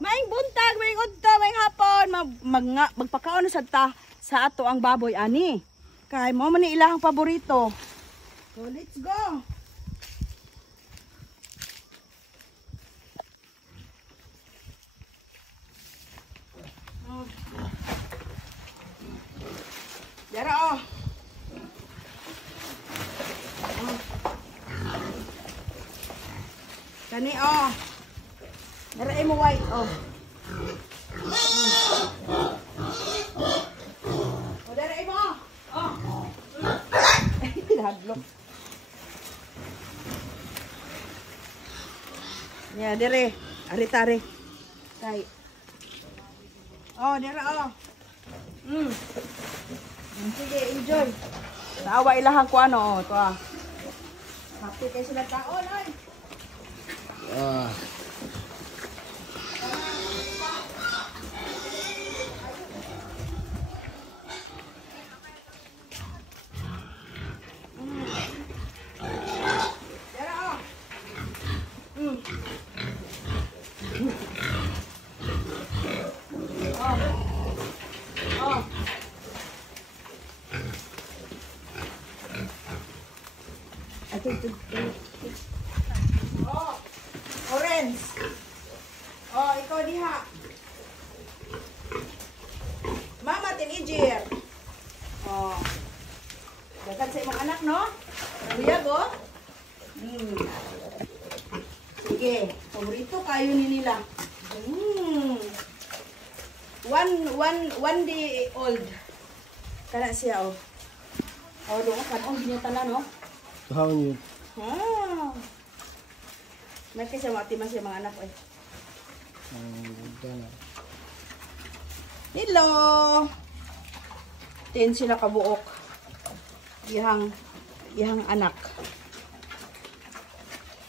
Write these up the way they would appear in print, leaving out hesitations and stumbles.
Maing buntag, maing udto, maing hapon. Magpakaon sa ato ang baboy ani. Kay mo man ni ilahang paborito. So let's go. Dara oh. Kani oh. Dara mo white oh. O dara mo oh. Oh. Hadlok. Ya dere, ari-tari. Kay. Oh, dara oh. Sige, enjoy. Naawa ilahang ko ano, to ah. Happy kayo sila taon, oy. Oh, orange. Oh, ikaw diha. Mama teenager. Oh. Dagan sa imong anak, no? Buyag, oh. Sige, paborito kayo ni nila. One day old. Kana siya, oh. Oh, doon ka kanong ginyata no? Tahon yun. Ah. Mereka siya mati-mas yung mga anak eh. Hello. Ten sila kabuok. Ihang anak.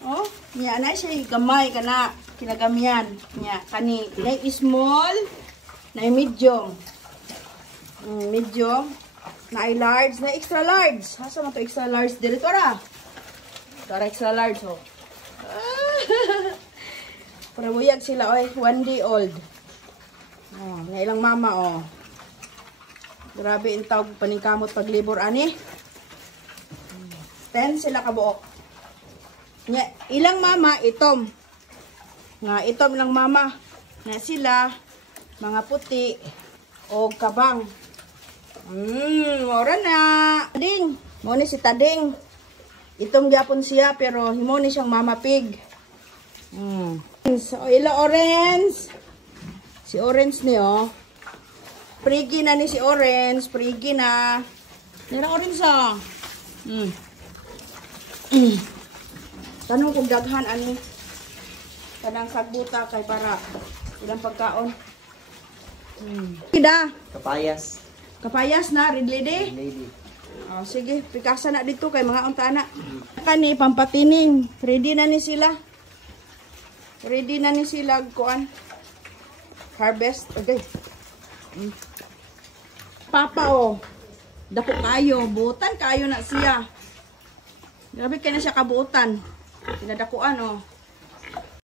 Oh, niya na siya gamay kana kinagamian niya kani nay small, nay medium. Medium, nay large, nay extra large. Asa man to extra large dito ra? Tara extra large oh. Para buyag sila oy, 1 day old. Oh, na ilang mama oh. Grabe ang tawag paningkamot paglibor ani. 10 sila kabuok. Nya ilang mama itom. Nga itom lang mama. Na sila mga puti o kabang. Ora na. Tading, mo ni si Tading. Itom gyapon siya pero himo ni siyang mama pig. So, ila orange. Si orange ni oh. Prigi na ni si orange, prigi na. Nira orange ah. Tanong kung daghan ani. Kanang sagbuta kay para ilang pagkaon. Kida. Kapayas. Kapayas na, red lady. Lady. Oh, sige, pikasa na dito kay mga untana. Kani pampatining. Ready na ni sila. Ready na ni sila kuan. Harvest. Okay. Papa oh. Dako kayo, buutan kayo na siya. Grabe kay na siya kabuutan. Pinadakuan oh.